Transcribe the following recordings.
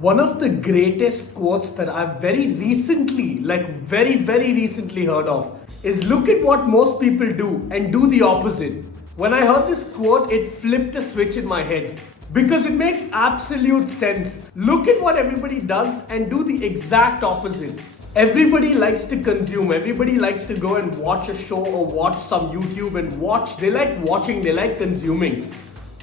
One of the greatest quotes that I've very recently, very recently heard of is look at what most people do and do the opposite. When I heard this quote, it flipped a switch in my head because it makes absolute sense. Look at what everybody does and do the exact opposite. Everybody likes to consume, everybody likes to go and watch a show or watch some YouTube and watch. They like watching, they like consuming.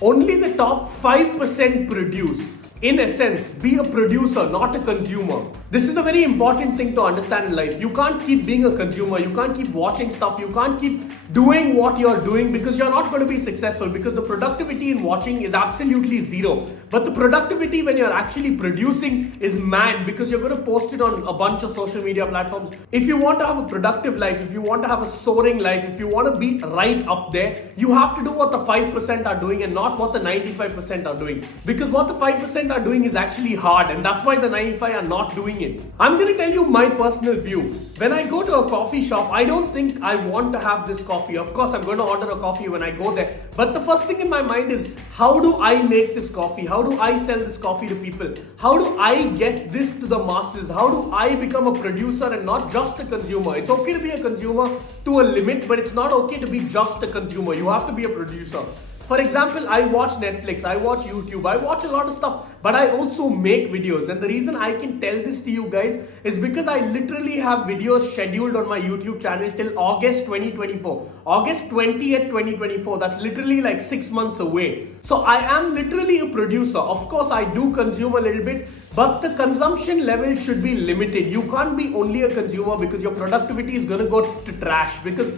Only the top 5% produce. In essence, be a producer, not a consumer. This is a very important thing to understand in life. You can't keep being a consumer, you can't keep watching stuff, you can't keep doing what you're doing because you're not going to be successful, because the productivity in watching is absolutely zero. But the productivity when you're actually producing is mad because you're going to post it on a bunch of social media platforms. If you want to have a productive life, if you want to have a soaring life, if you want to be right up there, you have to do what the 5% are doing and not what the 95% are doing. Because what the 5% are doing is actually hard, and that's why the 95 are not doing it. I'm going to tell you my personal view. When I go to a coffee shop, I don't think I want to have this coffee. Of course, I'm going to order a coffee when I go there. But the first thing in my mind is, how do I make this coffee? How do I sell this coffee to people? How do I get this to the masses? How do I become a producer and not just a consumer? It's okay to be a consumer to a limit, but it's not okay to be just a consumer. You have to be a producer. For example, I watch Netflix, I watch YouTube, I watch a lot of stuff, but I also make videos. And the reason I can tell this to you guys is because I literally have videos scheduled on my YouTube channel till August 2024. August 20th, 2024. That's literally like 6 months away. So I am literally a producer. Of course, I do consume a little bit, but the consumption level should be limited. You can't be only a consumer because your productivity is going to go to trash. Because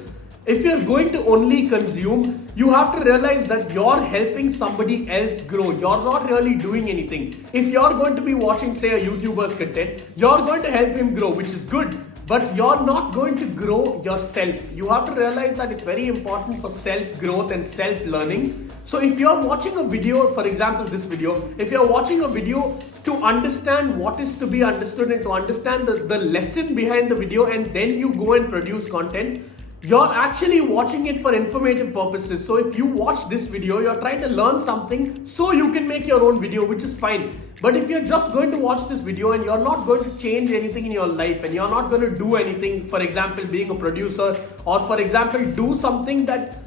if you're going to only consume, you have to realize that you're helping somebody else grow. You're not really doing anything. If you're going to be watching, say, a YouTuber's content, you're going to help him grow, which is good. But you're not going to grow yourself. You have to realize that it's very important for self-growth and self-learning. So if you're watching a video, for example, this video, if you're watching a video to understand what is to be understood and to understand the lesson behind the video, and then you go and produce content, you're actually watching it for informative purposes. So if you watch this video, you're trying to learn something so you can make your own video, which is fine. But if you're just going to watch this video and you're not going to change anything in your life, and you're not going to do anything, for example, being a producer, or for example, do something that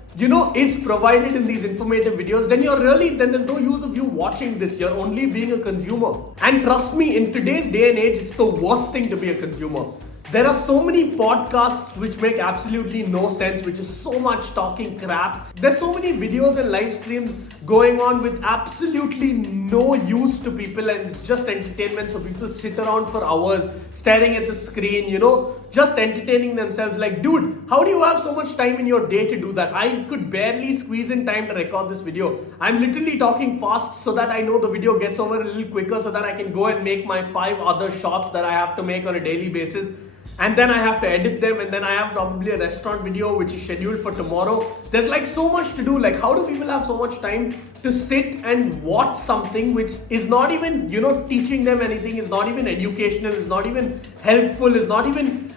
is provided in these informative videos, then there's no use of you watching this. You're only being a consumer. And trust me, in today's day and age, it's the worst thing to be a consumer. There are so many podcasts which make absolutely no sense, which is so much talking crap. There's so many videos and live streams going on with absolutely no use to people, and it's just entertainment. So people sit around for hours staring at the screen, just entertaining themselves. Like, dude, how do you have so much time in your day to do that? I could barely squeeze in time to record this video. I'm literally talking fast so that I know the video gets over a little quicker, so that I can go and make my 5 other shots that I have to make on a daily basis. And then I have to edit them, and then I have probably a restaurant video which is scheduled for tomorrow. There's like so much to do. Like, how do people have so much time to sit and watch something which is not even, teaching them anything, is not even educational, is not even helpful, is not even,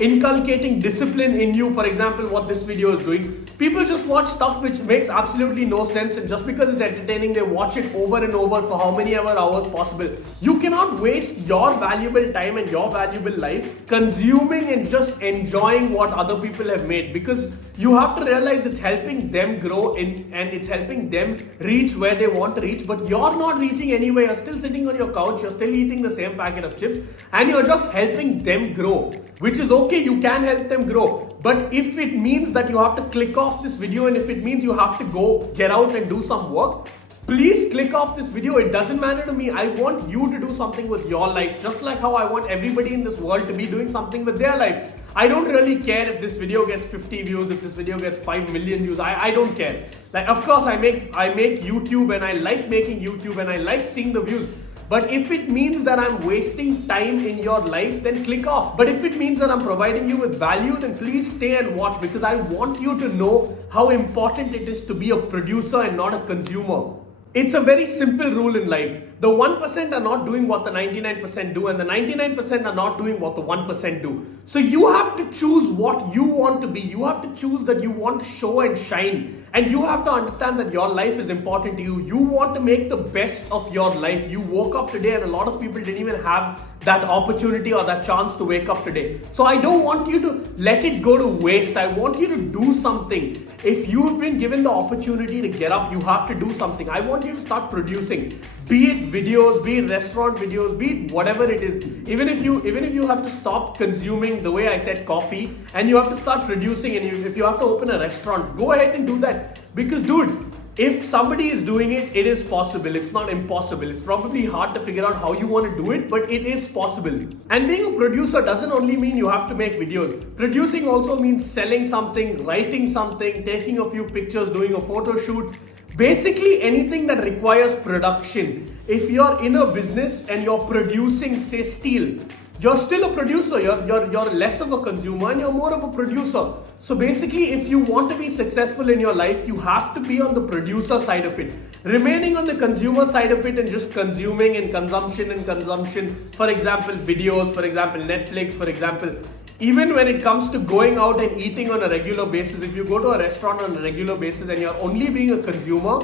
inculcating discipline in you? For example, what this video is doing. People just watch stuff which makes absolutely no sense, and just because it's entertaining, they watch it over and over for how many ever hours possible. You cannot waste your valuable time and your valuable life consuming and just enjoying what other people have made, because you have to realize it's helping them grow and it's helping them reach where they want to reach, but you're not reaching anywhere. You're still sitting on your couch, you're still eating the same packet of chips, and you're just helping them grow, which is okay. You can help them grow. But if it means that you have to click off this video, and if it means you have to go get out and do some work, please click off this video. It doesn't matter to me. I want you to do something with your life, just like how I want everybody in this world to be doing something with their life. I don't really care if this video gets 50 views, if this video gets 5 million views. I don't care. Like, of course, I make YouTube, and I like making YouTube, and I like seeing the views. But if it means that I'm wasting time in your life, then click off. But if it means that I'm providing you with value, then please stay and watch, because I want you to know how important it is to be a producer and not a consumer. It's a very simple rule in life. The 1% are not doing what the 99% do, and the 99% are not doing what the 1% do. So you have to choose what you want to be. You have to choose that you want to show and shine. And you have to understand that your life is important to you. You want to make the best of your life. You woke up today, and a lot of people didn't even have that opportunity or that chance to wake up today. So I don't want you to let it go to waste. I want you to do something. If you've been given the opportunity to get up, you have to do something. I want you to start producing. Be it videos, be it restaurant videos, be it whatever it is. Even if you have to stop consuming, the way I said, coffee, and you have to start producing, and if you have to open a restaurant, go ahead and do that. Because dude, if somebody is doing it, it is possible. It's not impossible. It's probably hard to figure out how you want to do it, but it is possible. And being a producer doesn't only mean you have to make videos. Producing also means selling something, writing something, taking a few pictures, doing a photo shoot. Basically anything that requires production. If you're in a business and you're producing, say, steel, you're still a producer. You're less of a consumer and you're more of a producer. So basically, if you want to be successful in your life, you have to be on the producer side of it. Remaining on the consumer side of it and just consuming and consumption. For example, videos, for example, Netflix, for example. Even when it comes to going out and eating on a regular basis, if you go to a restaurant on a regular basis and you're only being a consumer,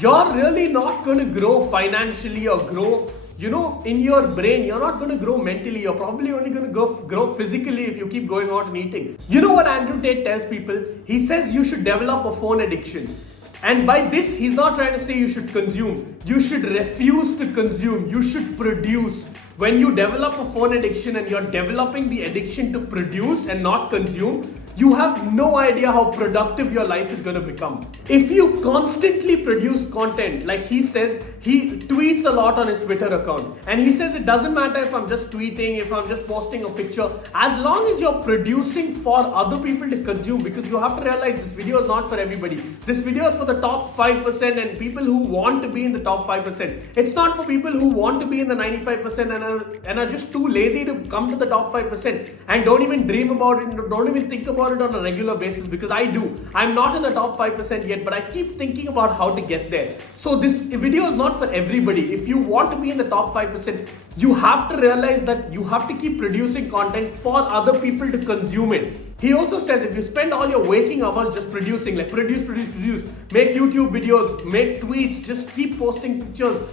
you're really not going to grow financially or grow, in your brain. You're not going to grow mentally. You're probably only going to grow physically if you keep going out and eating. You know what Andrew Tate tells people? He says you should develop a phone addiction. And by this, he's not trying to say you should consume. You should refuse to consume. You should produce. When you develop a phone addiction and you're developing the addiction to produce and not consume, you have no idea how productive your life is going to become. If you constantly produce content, like he says, he tweets a lot on his Twitter account. And he says it doesn't matter if I'm just tweeting, if I'm just posting a picture, as long as you're producing for other people to consume, because you have to realize this video is not for everybody. This video is for the top 5% and people who want to be in the top 5%. It's not for people who want to be in the 95% and are just too lazy to come to the top 5% and don't even dream about it, don't even think about it on a regular basis, because I do. I'm not in the top 5% yet, but I keep thinking about how to get there. So this video is not for everybody. If you want to be in the top 5%, you have to realize that you have to keep producing content for other people to consume it. He also says if you spend all your waking hours just producing, like produce, make YouTube videos, make tweets, just keep posting pictures,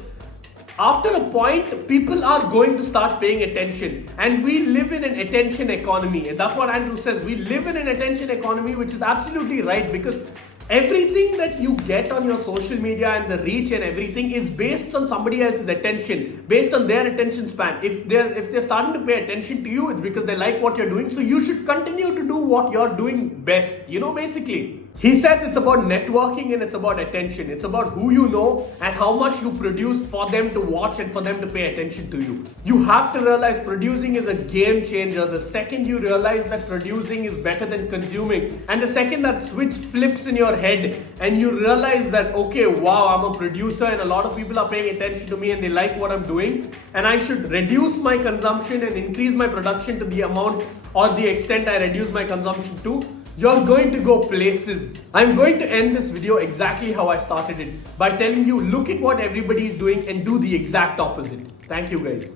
after a point, people are going to start paying attention. And we live in an attention economy. And that's what Andrew says. We live in an attention economy, which is absolutely right, because everything that you get on your social media and the reach and everything is based on somebody else's attention, based on their attention span. If they're starting to pay attention to you, it's because they like what you're doing. So you should continue to do what you're doing best, basically. He says it's about networking and it's about attention. It's about who you know and how much you produce for them to watch and for them to pay attention to you. You have to realize producing is a game changer. The second you realize that producing is better than consuming, and the second that switch flips in your head and you realize that, okay, wow, I'm a producer and a lot of people are paying attention to me and they like what I'm doing, and I should reduce my consumption and increase my production to the amount or the extent I reduce my consumption to, you're going to go places. I'm going to end this video exactly how I started it, by telling you, look at what everybody is doing and do the exact opposite. Thank you guys.